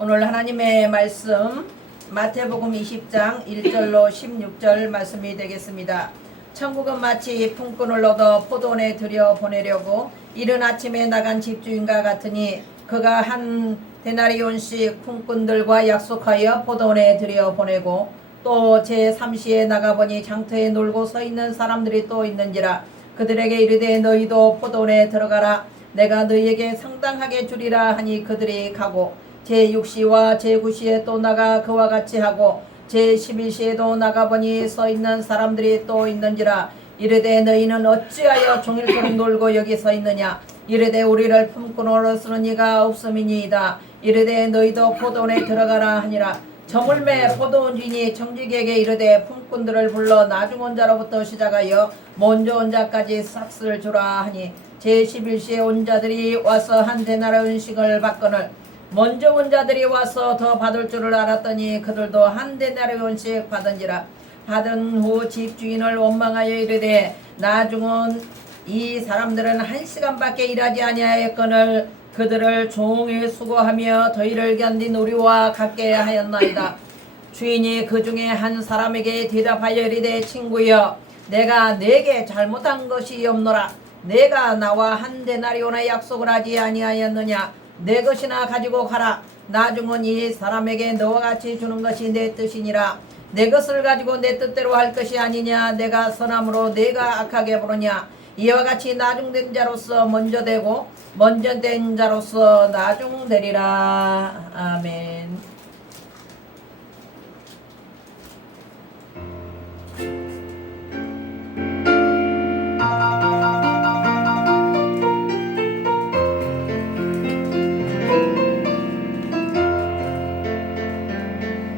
오늘 하나님의 말씀 마태복음 20장 1절로 16절 말씀이 되겠습니다. 천국은 마치 품꾼을 얻어 포도원에 들여보내려고 이른 아침에 나간 집주인과 같으니 그가 한 데나리온씩 품꾼들과 약속하여 포도원에 들여보내고 또 제3시에 나가보니 장터에 놀고 서 있는 사람들이 또 있는지라. 그들에게 이르되 너희도 포도원에 들어가라. 내가 너희에게 상당하게 주리라 하니 그들이 가고 제6시와 제9시에 또 나가 그와 같이 하고 제11시에도 나가보니 서 있는 사람들이 또 있는지라. 이르되 너희는 어찌하여 종일토록 놀고 여기 서 있느냐. 이르되 우리를 품꾼으로 쓰는 이가 없음이니이다. 이르되 너희도 포도원에 들어가라 하니라. 저물매 포도원 주인이 정직에게 이르되 품꾼들을 불러 나중 온 자로부터 시작하여 먼저 온 자까지 싹쓸 주라 하니 제11시에 온 자들이 와서 한 데나리온씩을 받거늘 먼저 온 자들이 와서 더 받을 줄을 알았더니 그들도 한 데나리온씩 받은지라. 받은 후 집주인을 원망하여 이르되 나중 온 이 사람들은 1시간밖에 일하지 아니하였거늘 그들을 종일 수고하며 더위를 견딘 우리와 같게 하였나이다. 주인이 그 중에 한 사람에게 대답하여 이르되 친구여 내가 네게 잘못한 것이 없노라. 내가 나와 한 데나리온의 약속을 하지 아니하였느냐. 내 것이나 가지고 가라. 나중은 이 사람에게 너와 같이 주는 것이 내 뜻이니라. 내 것을 가지고 내 뜻대로 할 것이 아니냐. 내가 선함으로 내가 악하게 부르냐. 이와 같이 나중된 자로서 먼저 되고 먼저 된 자로서 나중되리라. 아멘.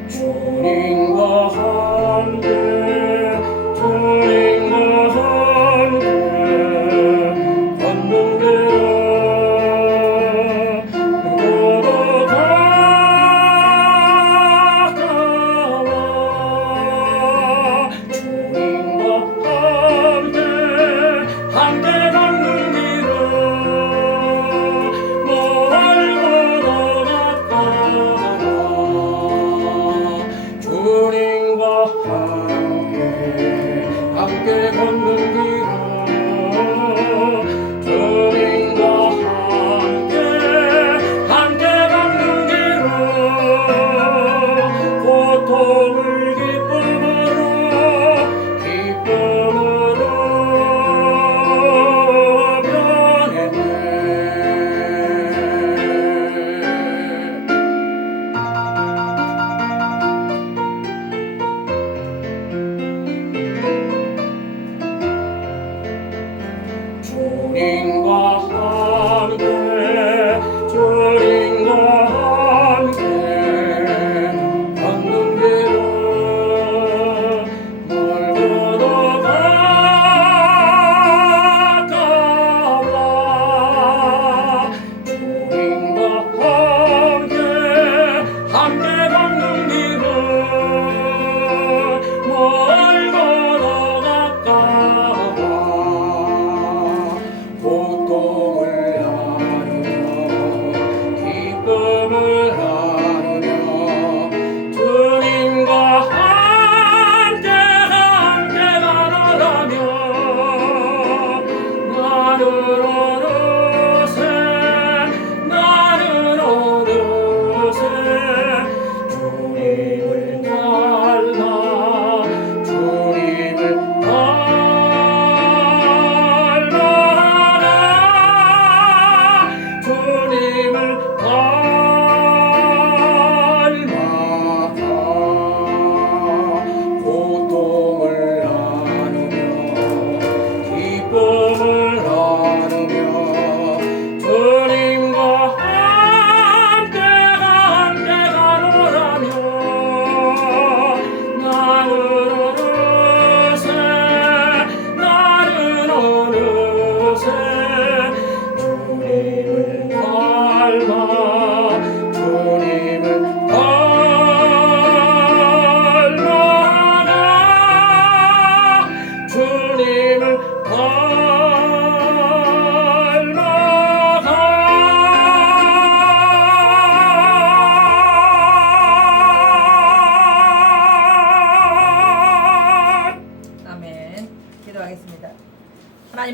주님과 함께 걷는 길을 걸어가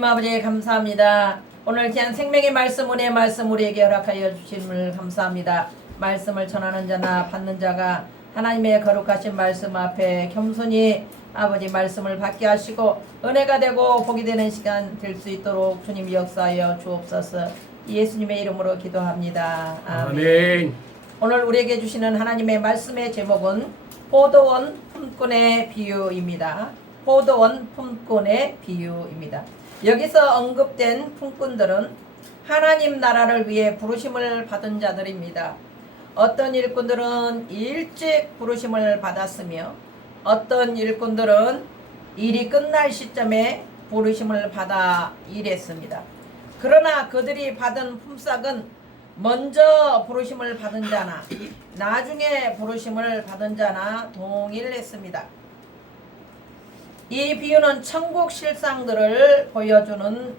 아버지 감사합니다. 오늘 귀한 생명의 말씀, 은혜의 말씀 우리에게 허락하여 주심을 감사합니다. 말씀을 전하는 자나 받는 자가 하나님의 거룩하신 말씀 앞에 겸손히 아버지 말씀을 받게 하시고 은혜가 되고 복이 되는 시간 될 수 있도록 주님 역사하여 주옵소서. 예수님의 이름으로 기도합니다. 아멘. 오늘 우리에게 주시는 하나님의 말씀의 제목은 포도원 품꾼의 비유입니다. 포도원 품꾼의 비유입니다. 여기서 언급된 품꾼들은 하나님 나라를 위해 부르심을 받은 자들입니다. 어떤 일꾼들은 일찍 부르심을 받았으며 어떤 일꾼들은 일이 끝날 시점에 부르심을 받아 일했습니다. 그러나 그들이 받은 품삯은 먼저 부르심을 받은 자나 나중에 부르심을 받은 자나 동일했습니다. 이 비유는 천국 실상들을 보여주는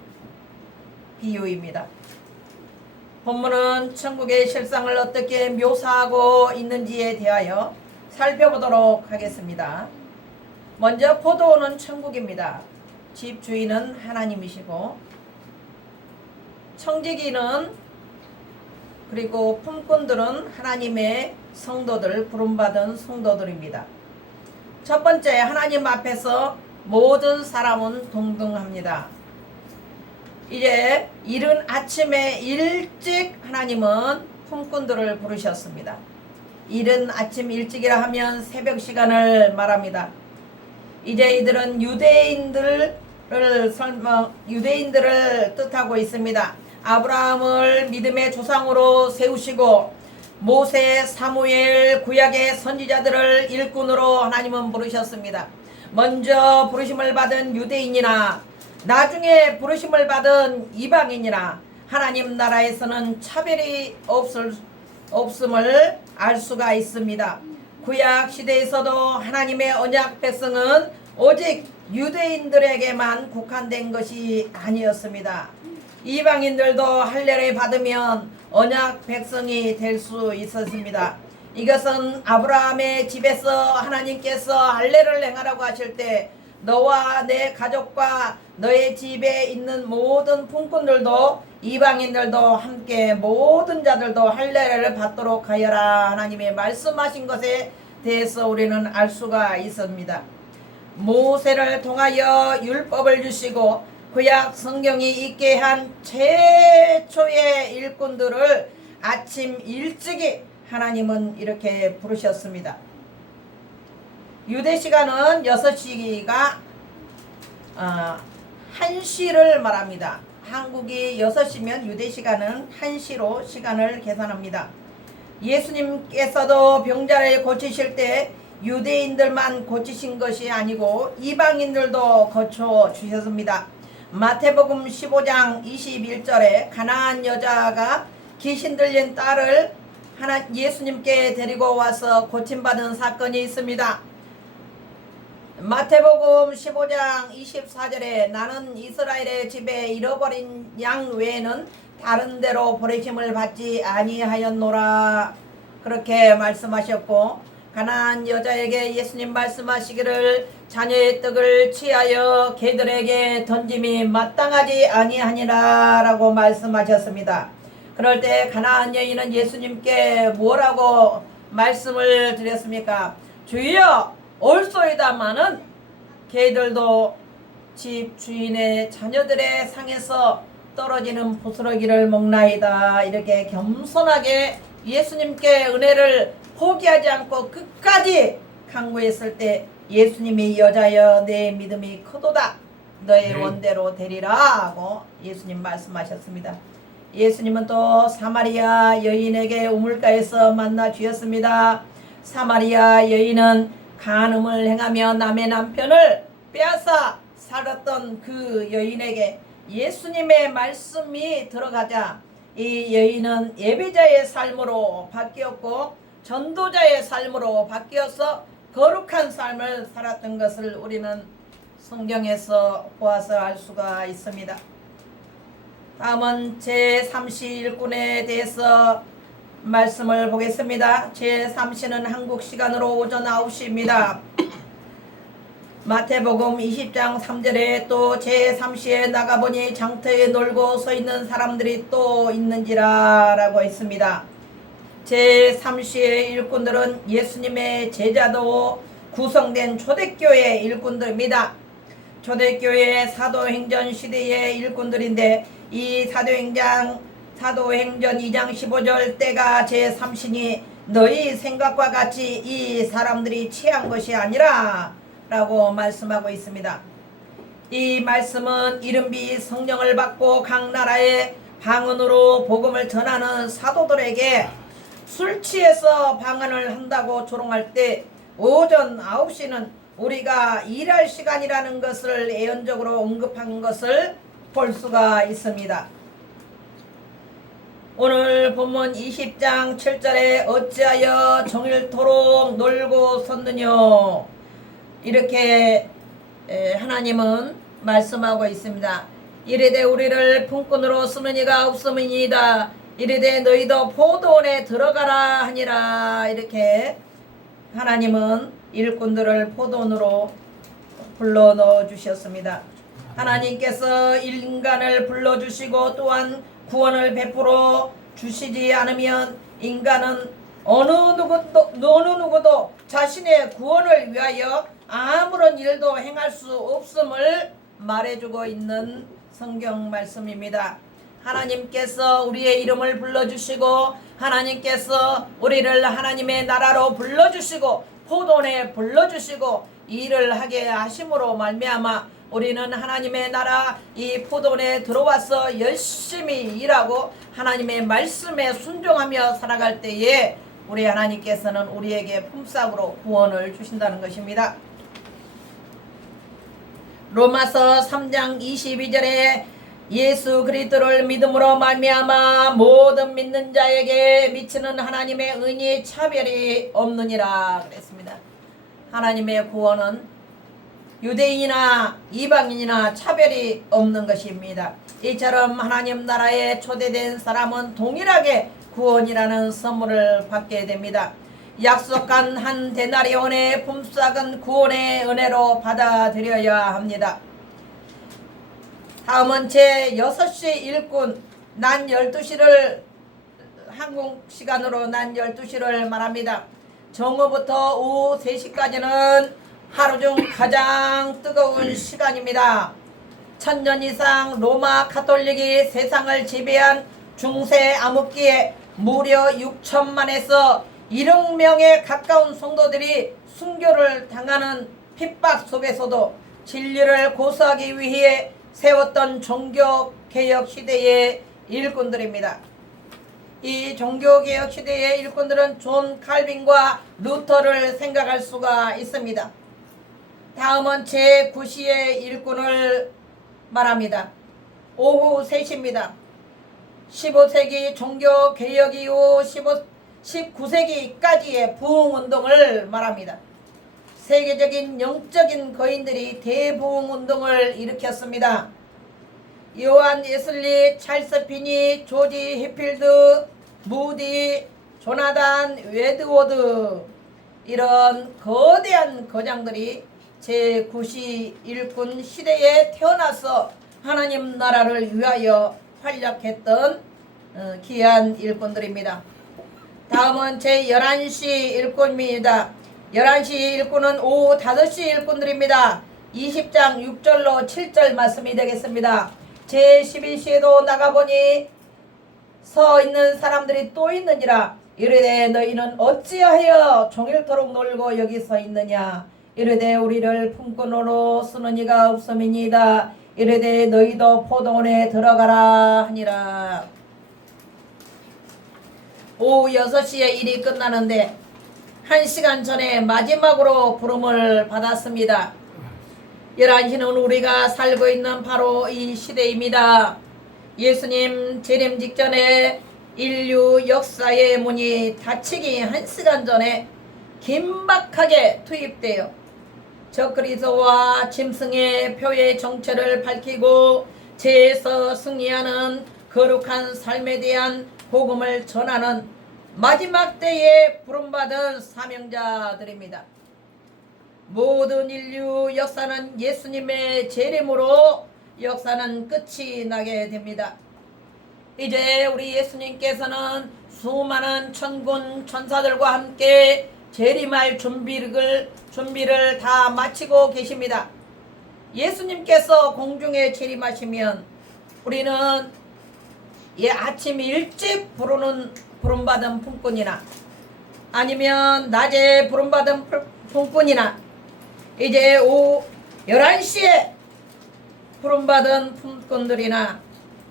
비유입니다. 본문은 천국의 실상을 어떻게 묘사하고 있는지에 대하여 살펴보도록 하겠습니다. 먼저 포도원은 천국입니다. 집 주인은 하나님이시고 청지기는 그리고 품꾼들은 하나님의 성도들, 부름받은 성도들입니다. 첫 번째, 하나님 앞에서 모든 사람은 동등합니다. 이제 이른 아침에 일찍 하나님은 품꾼들을 부르셨습니다. 이른 아침 일찍이라 하면 새벽 시간을 말합니다. 이제 이들은 유대인들을 뜻하고 있습니다. 아브라함을 믿음의 조상으로 세우시고 모세, 사무엘, 구약의 선지자들을 일꾼으로 하나님은 부르셨습니다. 먼저 부르심을 받은 유대인이나 나중에 부르심을 받은 이방인이나 하나님 나라에서는 차별이 없음을 알 수가 있습니다. 구약 시대에서도 하나님의 언약 백성은 오직 유대인들에게만 국한된 것이 아니었습니다. 이방인들도 할례를 받으면 언약 백성이 될 수 있었습니다. 이것은 아브라함의 집에서 하나님께서 할례를 행하라고 하실 때 너와 내 가족과 너의 집에 있는 모든 품꾼들도 이방인들도 함께 모든 자들도 할례를 받도록 하여라 하나님의 말씀하신 것에 대해서 우리는 알 수가 있습니다. 모세를 통하여 율법을 주시고 구약 성경이 있게 한 최초의 일꾼들을 아침 일찍이 하나님은 이렇게 부르셨습니다. 유대 시간은 6시가 1시를 말합니다. 한국이 6시면 유대 시간은 1시로 시간을 계산합니다. 예수님께서도 병자를 고치실 때 유대인들만 고치신 것이 아니고 이방인들도 고쳐 주셨습니다. 마태복음 15장 21절에 가나안 여자가 귀신 들린 딸을 예수님께 데리고 와서 고침받은 사건이 있습니다. 마태복음 15장 24절에 나는 이스라엘의 집에 잃어버린 양 외에는 다른 데로 버리심을 받지 아니하였노라 그렇게 말씀하셨고 가나안 여자에게 예수님 말씀하시기를 자녀의 떡을 취하여 개들에게 던짐이 마땅하지 아니하니라 라고 말씀하셨습니다. 그럴 때 가나안 여인은 예수님께 뭐라고 말씀을 드렸습니까? 주여 올소이다마는 개들도 집 주인의 자녀들의 상에서 떨어지는 부스러기를 먹나이다 이렇게 겸손하게 예수님께 은혜를 포기하지 않고 끝까지 강구했을 때 예수님이 여자여 내 믿음이 크도다 너의 원대로 되리라 하고 예수님 말씀하셨습니다. 예수님은 또 사마리아 여인에게 우물가에서 만나 주셨습니다. 사마리아 여인은 간음을 행하며 남의 남편을 빼앗아 살았던 그 여인에게 예수님의 말씀이 들어가자 이 여인은 예배자의 삶으로 바뀌었고 전도자의 삶으로 바뀌어서 거룩한 삶을 살았던 것을 우리는 성경에서 보아서 알 수가 있습니다. 다음은 제3시1군에 대해서 말씀을 보겠습니다. 제3시는 한국 시간으로 오전 9시입니다. 마태복음 20장 3절에 또 제3시에 나가보니 장터에 놀고 서 있는 사람들이 또 있는지라 라고 했습니다. 제3시의 일꾼들은 예수님의 제자도 구성된 초대교회 일꾼들입니다. 초대교회 사도행전 시대의 일꾼들인데 이 사도행전 2장 15절 때가 제3시니 너희 생각과 같이 이 사람들이 취한 것이 아니라 라고 말씀하고 있습니다. 이 말씀은 이른비 성령을 받고 각 나라의 방언으로 복음을 전하는 사도들에게 술 취해서 방언을 한다고 조롱할 때 오전 9시는 우리가 일할 시간이라는 것을 예언적으로 언급한 것을 볼 수가 있습니다. 오늘 본문 20장 7절에 어찌하여 종일토록 놀고 섰느뇨 이렇게 하나님은 말씀하고 있습니다. 이르되 우리를 품꾼으로 쓰는 이가 없음이니이다. 이르되 너희도 포도원에 들어가라 하니라. 이렇게 하나님은 일꾼들을 포도원으로 불러 넣어 주셨습니다. 하나님께서 인간을 불러주시고 또한 구원을 베풀어 주시지 않으면 인간은 어느 누구도 자신의 구원을 위하여 아무런 일도 행할 수 없음을 말해주고 있는 성경 말씀입니다. 하나님께서 우리의 이름을 불러주시고 하나님께서 우리를 하나님의 나라로 불러주시고 포도원에 불러주시고 일을 하게 하심으로 말미암아 우리는 하나님의 나라 이 포도원에 들어와서 열심히 일하고 하나님의 말씀에 순종하며 살아갈 때에 우리 하나님께서는 우리에게 품삯으로 구원을 주신다는 것입니다. 로마서 3장 22절에 예수 그리스도를 믿음으로 말미암아 모든 믿는 자에게 미치는 하나님의 은혜의 차별이 없느니라 그랬습니다. 하나님의 구원은 유대인이나 이방인이나 차별이 없는 것입니다. 이처럼 하나님 나라에 초대된 사람은 동일하게 구원이라는 선물을 받게 됩니다. 약속한 한 데나리온의 품삯은 구원의 은혜로 받아들여야 합니다. 다음은 제6시 일꾼 난 12시를 한국 시간으로 난 12시를 말합니다. 정오부터 오후 3시까지는 하루 중 가장 뜨거운 시간입니다. 1000년 이상 로마 가톨릭이 세상을 지배한 중세 암흑기에 무려 6천만에서 1억 명에 가까운 성도들이 순교를 당하는 핍박 속에서도 진리를 고수하기 위해 세웠던 종교개혁 시대의 일꾼들입니다. 이 종교개혁 시대의 일꾼들은 존 칼빈과 루터를 생각할 수가 있습니다. 다음은 제9시의 일꾼을 말합니다. 오후 3시입니다. 15세기 종교개혁 이후 19세기까지의 부흥운동을 말합니다. 세계적인 영적인 거인들이 대부흥운동을 일으켰습니다. 요한 웨슬리, 찰스 피니, 조지 해필드, 무디, 조나단 웨드워드 이런 거대한 거장들이 제9시 일꾼 시대에 태어나서 하나님 나라를 위하여 활약했던 귀한 일꾼들입니다. 다음은 제11시 일꾼입니다. 11시 일꾼은 오후 5시 일꾼들입니다. 20장 6절로 7절 말씀이 되겠습니다. 제11시에도 나가보니 서 있는 사람들이 또 있느니라. 이르되 너희는 어찌하여 종일토록 놀고 여기 서 있느냐. 이르되 우리를 품꾼으로 쓰는 이가 없음이니이다. 이르되 너희도 포도원에 들어가라 하니라. 오후 6시에 일이 끝나는데 1시간 전에 마지막으로 부름을 받았습니다. 11시는 우리가 살고 있는 바로 이 시대입니다. 예수님 재림 직전에 인류 역사의 문이 닫히기 1시간 전에 긴박하게 투입되어 적그리스도와 짐승의 표의 정체를 밝히고 죄에서 승리하는 거룩한 삶에 대한 복음을 전하는 마지막 때에 부름받은 사명자들입니다. 모든 인류 역사는 예수님의 재림으로 역사는 끝이 나게 됩니다. 이제 우리 예수님께서는 수많은 천군 천사들과 함께 재림할 준비를 다 마치고 계십니다. 예수님께서 공중에 재림하시면 우리는 아침 일찍 부름받은 품꾼이나 아니면 낮에 부름받은 품꾼이나 이제 오후 11시에 부름받은 품꾼들이나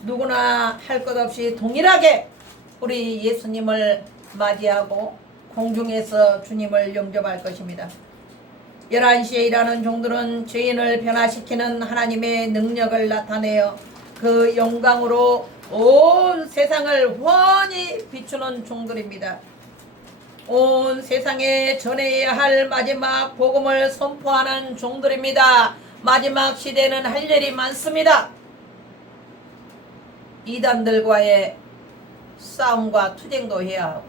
누구나 할 것 없이 동일하게 우리 예수님을 맞이하고 공중에서 주님을 영접할 것입니다. 11시에 일하는 종들은 죄인을 변화시키는 하나님의 능력을 나타내어 그 영광으로 온 세상을 환히 비추는 종들입니다. 온 세상에 전해야 할 마지막 복음을 선포하는 종들입니다. 마지막 시대는 할 일이 많습니다. 이단들과의 싸움과 투쟁도 해야 하고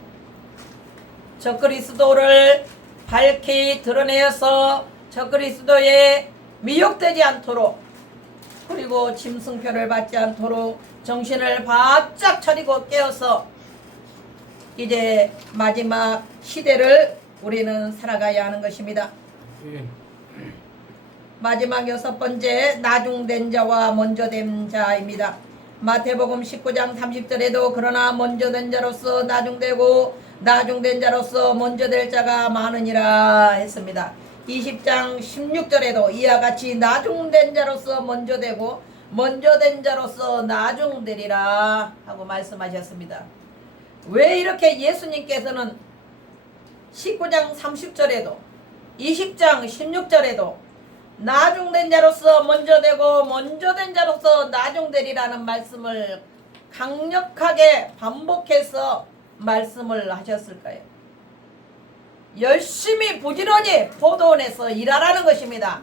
적그리스도를 밝히 드러내어서 적그리스도에 미혹되지 않도록 그리고 짐승표를 받지 않도록 정신을 바짝 차리고 깨어서 이제 마지막 시대를 우리는 살아가야 하는 것입니다. 마지막 6번째 나중된 자와 먼저된 자입니다. 마태복음 19장 30절에도 그러나 먼저된 자로서 나중되고 나중된 자로서 먼저될 자가 많으니라 했습니다. 20장 16절에도 이와 같이 나중된 자로서 먼저되고 먼저된 자로서 나중되리라 하고 말씀하셨습니다. 왜 이렇게 예수님께서는 19장 30절에도 20장 16절에도 나중된 자로서 먼저되고 먼저된 자로서 나중되리라는 말씀을 강력하게 반복해서 말씀을 하셨을까요? 열심히 부지런히 포도원에서 일하라는 것입니다.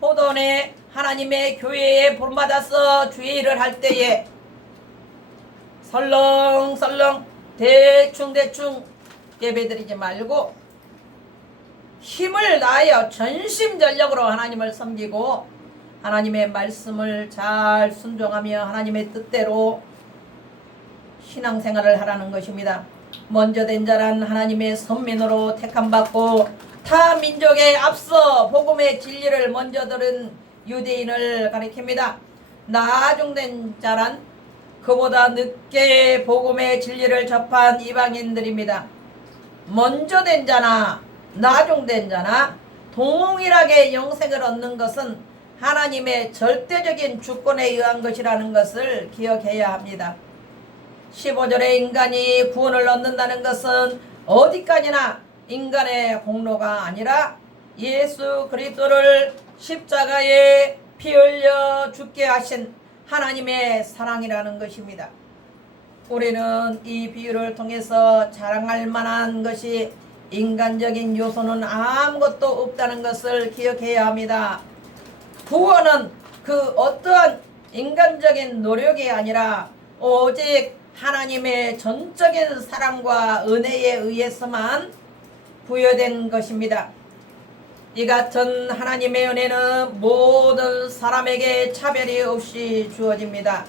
포도원에 하나님의 교회에 본받아서 주의 일을 할 때에 설렁설렁 대충대충 예배드리지 말고 힘을 다하여 전심전력으로 하나님을 섬기고 하나님의 말씀을 잘 순종하며 하나님의 뜻대로 신앙생활을 하라는 것입니다. 먼저된 자란 하나님의 선민으로 택함받고 타 민족에 앞서 복음의 진리를 먼저 들은 유대인을 가리킵니다. 나중된 자란 그보다 늦게 복음의 진리를 접한 이방인들입니다. 먼저된 자나 나중된 자나 동일하게 영생을 얻는 것은 하나님의 절대적인 주권에 의한 것이라는 것을 기억해야 합니다. 15절에 인간이 구원을 얻는다는 것은 어디까지나 인간의 공로가 아니라 예수 그리스도를 십자가에 피 흘려 죽게 하신 하나님의 사랑이라는 것입니다. 우리는 이 비유를 통해서 자랑할 만한 것이 인간적인 요소는 아무것도 없다는 것을 기억해야 합니다. 구원은 그 어떠한 인간적인 노력이 아니라 오직 하나님의 전적인 사랑과 은혜에 의해서만 부여된 것입니다. 이 같은 하나님의 은혜는 모든 사람에게 차별이 없이 주어집니다.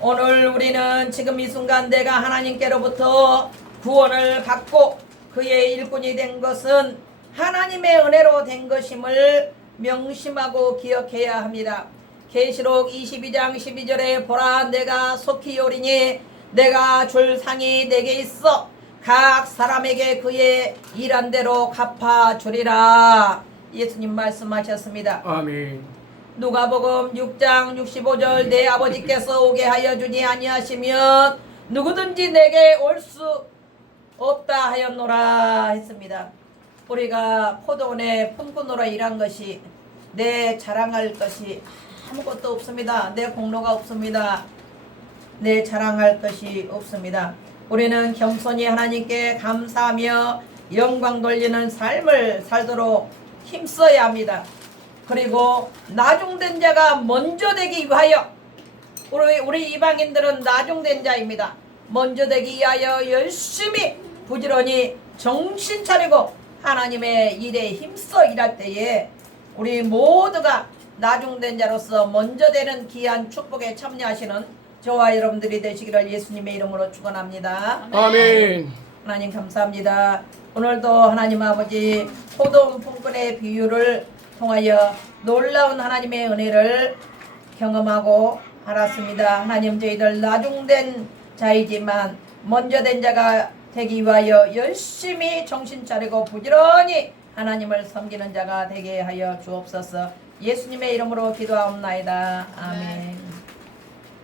오늘 우리는 지금 이 순간 내가 하나님께로부터 구원을 받고 그의 일꾼이 된 것은 하나님의 은혜로 된 것임을 명심하고 기억해야 합니다. 계시록 22장 12절에 보라 내가 속히 오리니 내가 줄 상이 내게 있어 각 사람에게 그의 일한 대로 갚아주리라. 예수님 말씀하셨습니다. 아멘. 누가복음 6장 65절 내 아버지께서 오게 하여 주지 아니하시면 누구든지 내게 올 수 없다 하였노라 했습니다. 우리가 포도원에 품꾼으로 일한 것이 내 자랑할 것이 아무것도 없습니다. 내 공로가 없습니다. 내 자랑할 것이 없습니다. 우리는 겸손히 하나님께 감사하며 영광 돌리는 삶을 살도록 힘써야 합니다. 그리고 나중된 자가 먼저 되기 위하여 우리 이방인들은 나중된 자입니다. 먼저 되기 위하여 열심히 부지런히 정신 차리고 하나님의 일에 힘써 일할 때에 우리 모두가 나중된 자로서 먼저 되는 귀한 축복에 참여하시는 저와 여러분들이 되시기를 예수님의 이름으로 축원합니다. 아멘. 하나님 감사합니다. 오늘도 하나님 아버지 포도원 품꾼의 비유를 통하여 놀라운 하나님의 은혜를 경험하고 알았습니다. 하나님 저희들 나중된 자이지만 먼저 된 자가 되기 위하여 열심히 정신 차리고 부지런히 하나님을 섬기는 자가 되게 하여 주옵소서. 예수님의 이름으로 기도하옵나이다. 아멘.